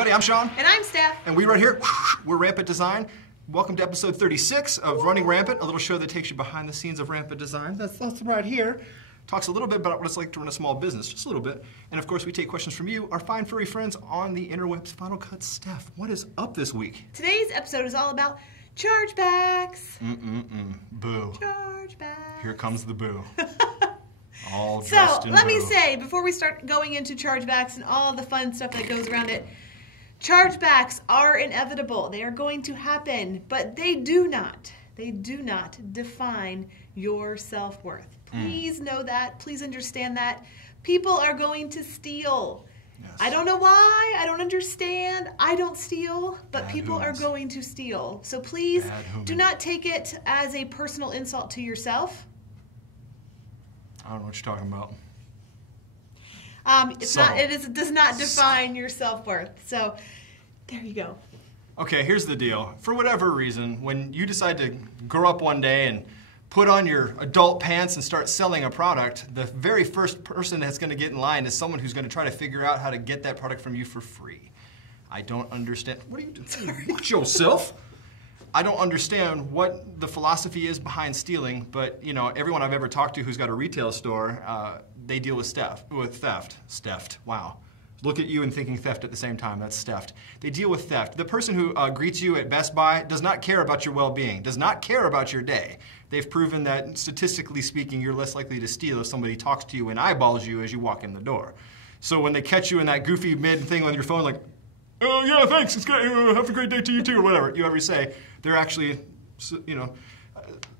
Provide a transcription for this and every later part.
everybody. I'm Sean. And I'm Steph. And we right here, we're Rampant Design. Welcome to episode 36 of Running Rampant, a little show that takes you behind the scenes of Rampant Design. That's right here. Talks a little bit about what it's like to run a small business, just a little bit. And of course, we take questions from you, our fine furry friends on the interwebs. Final Cut. Steph, what is up this week? Today's episode is all about chargebacks. Boo. Chargebacks. Here comes the boo. All So, dressed in let me boo. say, before we start going into chargebacks and all the fun stuff that goes around it, chargebacks are inevitable. They are going to happen, but they do not define your self-worth. Please know that. Please understand that. People are going to steal. Yes. I don't know why. I don't understand. I don't steal, but Bad people humans. are going to steal. So please Bad human. do not take it as a personal insult to yourself. I don't know what you're talking about. It does not define your self-worth. So there you go. Okay, here's the deal. For whatever reason, when you decide to grow up one day and put on your adult pants and start selling a product, the very first person that's going to get in line is someone who's going to try to figure out how to get that product from you for free. I don't understand. What are you doing? Watch yourself. I don't understand what the philosophy is behind stealing, but you know, everyone I've ever talked to who's got a retail store, they deal with theft. Wow. Look at you and thinking theft at the same time. That's theft. They deal with theft. The person who greets you at Best Buy does not care about your well-being, does not care about your day. They've proven that, statistically speaking, you're less likely to steal if somebody talks to you and eyeballs you as you walk in the door. So when they catch you in that goofy mid thing on your phone, like, oh, yeah, thanks, it's great. Have a great day to you too, or whatever you ever say, they're actually, you know,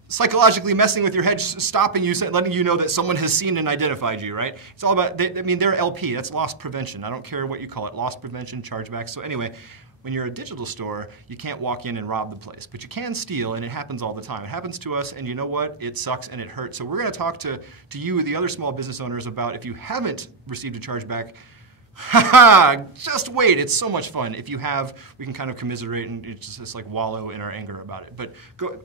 psychologically messing with your head, stopping you, letting you know that someone has seen and identified you, right? It's all about, they're LP, that's loss prevention. I don't care what you call it, loss prevention, chargebacks. So anyway, when you're a digital store, you can't walk in and rob the place, but you can steal, and it happens all the time. It happens to us, and you know what? It sucks and it hurts. So we're gonna talk to you, the other small business owners, about if you haven't received a chargeback, just wait, it's so much fun. If you have, we can kind of commiserate and it's just like wallow in our anger about it. But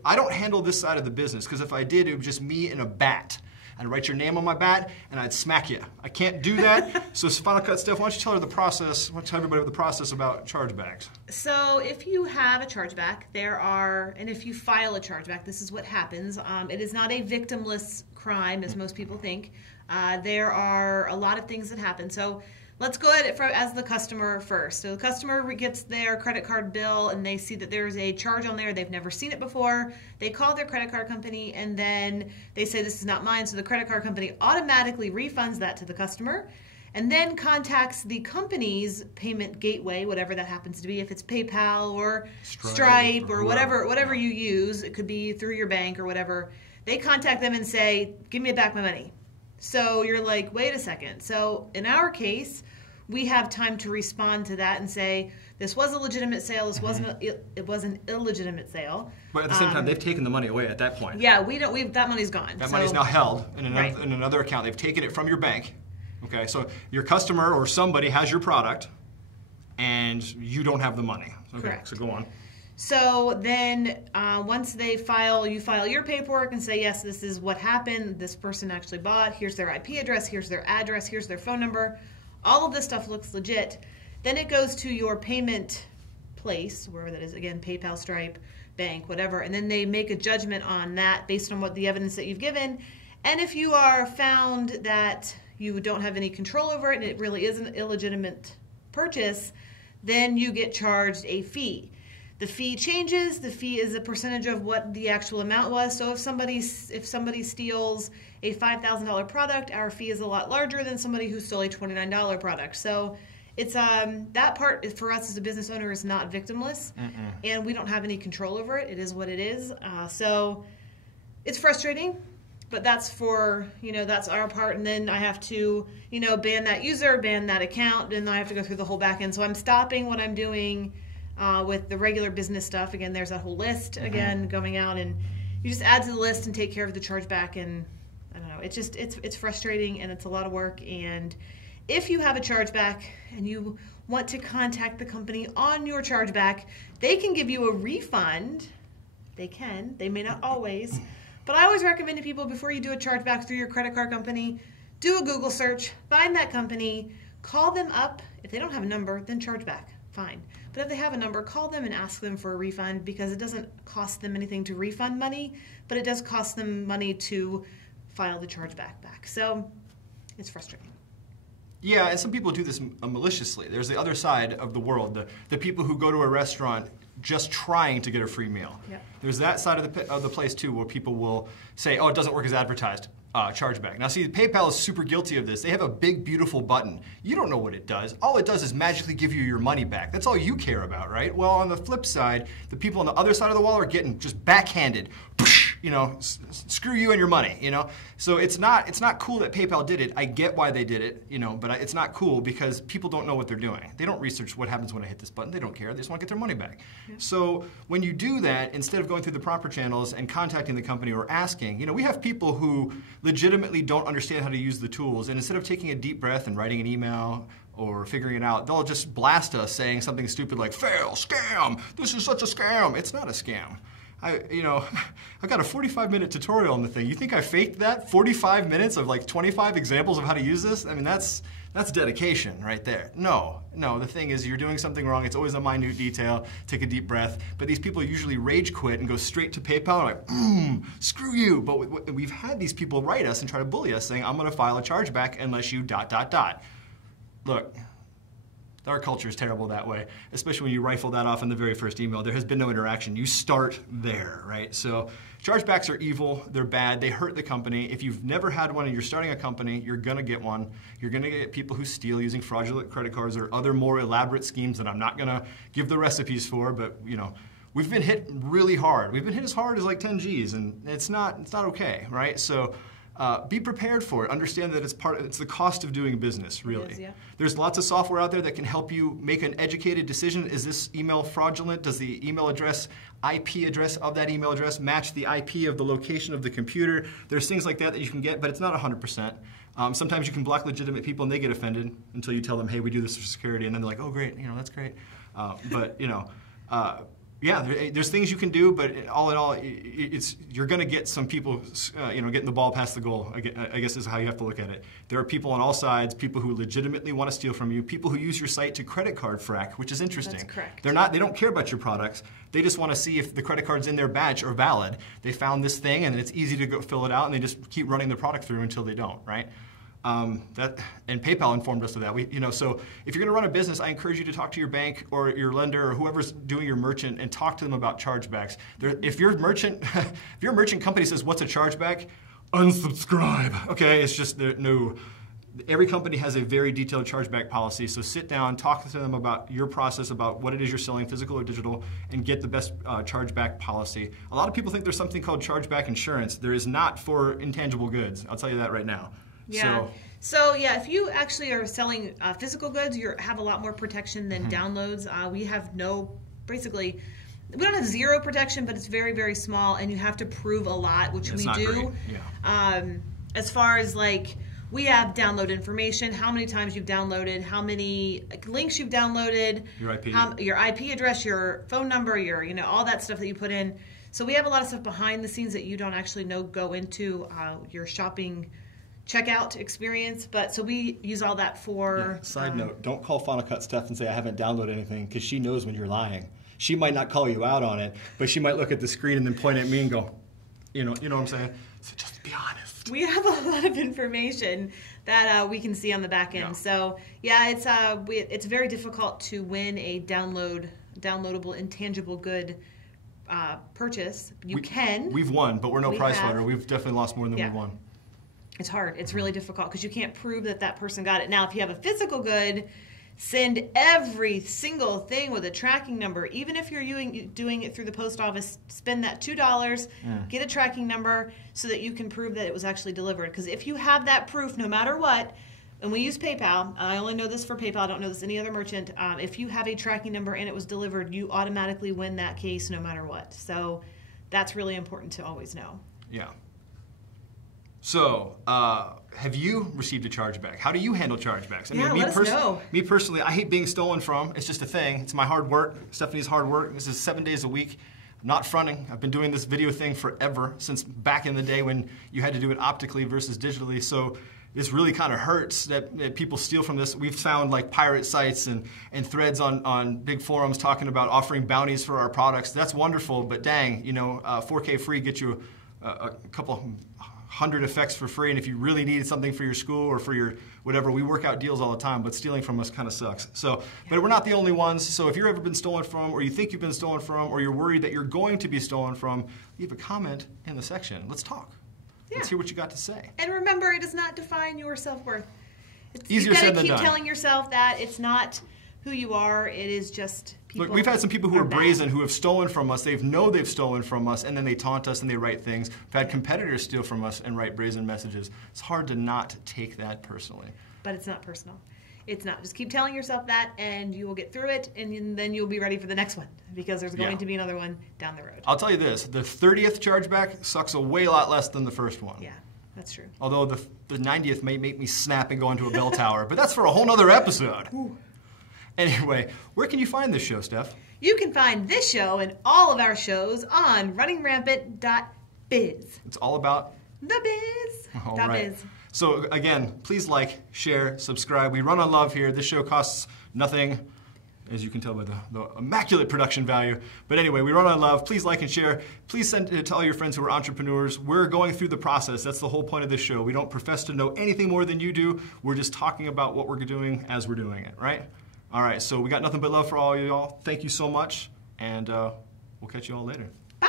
I don't handle this side of the business, because if I did, it would just me and a bat. I'd write your name on my bat and I'd smack you. I can't do that. So Final Cut, Steph, why don't you tell her the process, why don't you tell everybody the process about chargebacks? So if you have a chargeback, and if you file a chargeback, this is what happens. It is not a victimless crime, as most people think. There are a lot of things that happen. So let's go at it as the customer first. So the customer gets their credit card bill and they see that there's a charge on there. They've never seen it before. They call their credit card company and then they say, this is not mine. So the credit card company automatically refunds that to the customer and then contacts the company's payment gateway, whatever that happens to be. If it's PayPal or Stripe or whatever you use, it could be through your bank or whatever. They contact them and say, give me back my money. So you're like, wait a second. So in our case, we have time to respond to that and say, this was a legitimate sale. This it was an illegitimate sale. But at the same time, they've taken the money away at that point. Yeah, that money's gone. That money's now held in another account. They've taken it from your bank. Okay, so your customer or somebody has your product, and you don't have the money. Okay, correct. So go on. So then once you file your paperwork and say, yes, this is what happened, this person actually bought, here's their IP address, here's their address, here's their phone number, all of this stuff looks legit. Then it goes to your payment place, wherever that is, again, PayPal, Stripe, bank, whatever, and then they make a judgment on that based on what the evidence that you've given. And if you are found that you don't have any control over it and it really is an illegitimate purchase, then you get charged a fee. The fee changes. The fee is a percentage of what the actual amount was. So if somebody steals a $5,000 product, our fee is a lot larger than somebody who stole a $29 product. So it's that part for us as a business owner is not victimless, and we don't have any control over it. It is what it is. So it's frustrating, but that's that's our part. And then I have to ban that user, ban that account, and I have to go through the whole back end. So I'm stopping what I'm doing. With the regular business stuff, again, there's that whole list again going out, and you just add to the list and take care of the chargeback. And I don't know, it's frustrating and it's a lot of work. And if you have a chargeback and you want to contact the company on your chargeback, they can give you a refund. They can. They may not always, but I always recommend to people before you do a chargeback through your credit card company, do a Google search, find that company, call them up. If they don't have a number, then chargeback. fine. But if they have a number, call them and ask them for a refund, because it doesn't cost them anything to refund money, but it does cost them money to file the chargeback back. So it's frustrating. Yeah, and some people do this maliciously. There's the other side of the world, the people who go to a restaurant just trying to get a free meal. Yep. There's that side of the place too, where people will say, oh, it doesn't work as advertised. Chargeback. Now see, PayPal is super guilty of this. They have a big, beautiful button. You don't know what it does. All it does is magically give you your money back. That's all you care about, right? Well, on the flip side, the people on the other side of the wall are getting just backhanded. You know, screw you and your money, you know? So it's not cool that PayPal did it. I get why they did it, you know, but it's not cool because people don't know what they're doing. They don't research what happens when I hit this button. They don't care. They just want to get their money back. Yeah. So when you do that, instead of going through the proper channels and contacting the company or asking, you know, we have people who legitimately don't understand how to use the tools, and instead of taking a deep breath and writing an email or figuring it out, they'll just blast us saying something stupid like, fail, scam, this is such a scam. It's not a scam. I got a 45-minute tutorial on the thing. You think I faked that? 45 minutes of like 25 examples of how to use this? I mean, that's dedication right there. No, the thing is you're doing something wrong. It's always a minute detail. Take a deep breath. But these people usually rage quit and go straight to PayPal and like, screw you. But we've had these people write us and try to bully us saying, I'm going to file a chargeback unless you ... Look. Our culture is terrible that way, especially when you rifle that off in the very first email. There has been no interaction. You start there, right? So chargebacks are evil. They're bad. They hurt the company. If you've never had one and you're starting a company, you're going to get one. You're going to get people who steal using fraudulent credit cards or other more elaborate schemes that I'm not going to give the recipes for, but you know, we've been hit really hard. We've been hit as hard as like 10 Gs, and it's not okay, right? So be prepared for it. Understand that it's the cost of doing business, really. It is, yeah. There's lots of software out there that can help you make an educated decision. Is this email fraudulent? Does the email address, IP address of that email address match the IP of the location of the computer? There's things like that you can get, but it's not 100%. Sometimes you can block legitimate people and they get offended until you tell them, hey, we do this for security, and then they're like, oh, great, you know, that's great. But you know, yeah, there's things you can do, but all in all, you're going to get some people, you know, getting the ball past the goal, I guess is how you have to look at it. There are people on all sides, people who legitimately want to steal from you, people who use your site to credit card frack, which is interesting. That's correct. They don't care about your products. They just want to see if the credit cards in their badge are valid. They found this thing, and it's easy to go fill it out, and they just keep running the product through until they don't, right? And PayPal informed us of that. So if you're going to run a business, I encourage you to talk to your bank or your lender or whoever's doing your merchant and talk to them about chargebacks. If your merchant company says, "What's a chargeback?" Unsubscribe. Okay, it's just no. Every company has a very detailed chargeback policy. So sit down, talk to them about your process, about what it is you're selling, physical or digital, and get the best chargeback policy. A lot of people think there's something called chargeback insurance. There is not for intangible goods. I'll tell you that right now. Yeah. So yeah, if you actually are selling physical goods, you have a lot more protection than downloads. We have basically, we don't have zero protection, but it's very, very small, and you have to prove a lot, which we do. Yeah. As far as like, we have download information, how many times you've downloaded, how many links you've downloaded, your IP address, your phone number, all that stuff that you put in. So we have a lot of stuff behind the scenes that you don't actually go into your shopping checkout experience, so we use all that for... Yeah. Side note, don't call Final Cut Steph and say I haven't downloaded anything, because she knows when you're lying. She might not call you out on it, but she might look at the screen and then point at me and go, you know what I'm saying? So just be honest. We have a lot of information that we can see on the back end. Yeah. So yeah, it's very difficult to win a downloadable intangible good purchase. We've won, but we're no prize fighter. We've definitely lost more than we've won. It's hard. It's really difficult because you can't prove that person got it. Now, if you have a physical good, send every single thing with a tracking number. Even if you're doing it through the post office, spend that $2, get a tracking number so that you can prove that it was actually delivered. Because if you have that proof, no matter what, and we use PayPal, I only know this for PayPal, I don't know this any other merchant, if you have a tracking number and it was delivered, you automatically win that case no matter what. So that's really important to always know. Yeah. So, have you received a chargeback? How do you handle chargebacks? Let us know. Me personally, I hate being stolen from. It's just a thing. It's my hard work. Stephanie's hard work. This is 7 days a week. I'm not fronting. I've been doing this video thing forever, since back in the day when you had to do it optically versus digitally. So, this really kind of hurts that people steal from this. We've found like pirate sites and threads on big forums talking about offering bounties for our products. That's wonderful, but dang, 4K free gets you a couple 100 effects for free, and if you really needed something for your school or for your whatever, we work out deals all the time, but stealing from us kind of sucks. So, but we're not the only ones, so if you've ever been stolen from, or you think you've been stolen from, or you're worried that you're going to be stolen from, leave a comment in the section. Let's talk. Yeah. Let's hear what you got to say. And remember, it does not define your self-worth. Easier said than done. You've got to keep telling yourself that it's not who you are, it is just people. Look, we've had some people who are brazen, who have stolen from us. They've stolen from us, and then they taunt us and they write things. We've had competitors steal from us and write brazen messages. It's hard to not take that personally. But it's not personal. It's not. Just keep telling yourself that, and you will get through it, and then you'll be ready for the next one, because there's going to be another one down the road. I'll tell you this, the 30th chargeback sucks a way lot less than the first one. Yeah, that's true. Although the 90th may make me snap and go into a bell tower, but that's for a whole nother episode. Ooh. Anyway, where can you find this show, Steph? You can find this show and all of our shows on runningrampant.biz. It's all about the biz. All right. Biz. So again, please like, share, subscribe. We run on love here. This show costs nothing, as you can tell by the immaculate production value. But anyway, we run on love. Please like and share. Please send it to all your friends who are entrepreneurs. We're going through the process. That's the whole point of this show. We don't profess to know anything more than you do. We're just talking about what we're doing as we're doing it, right? All right, so we got nothing but love for all of y'all. Thank you so much, and we'll catch you all later. Bye!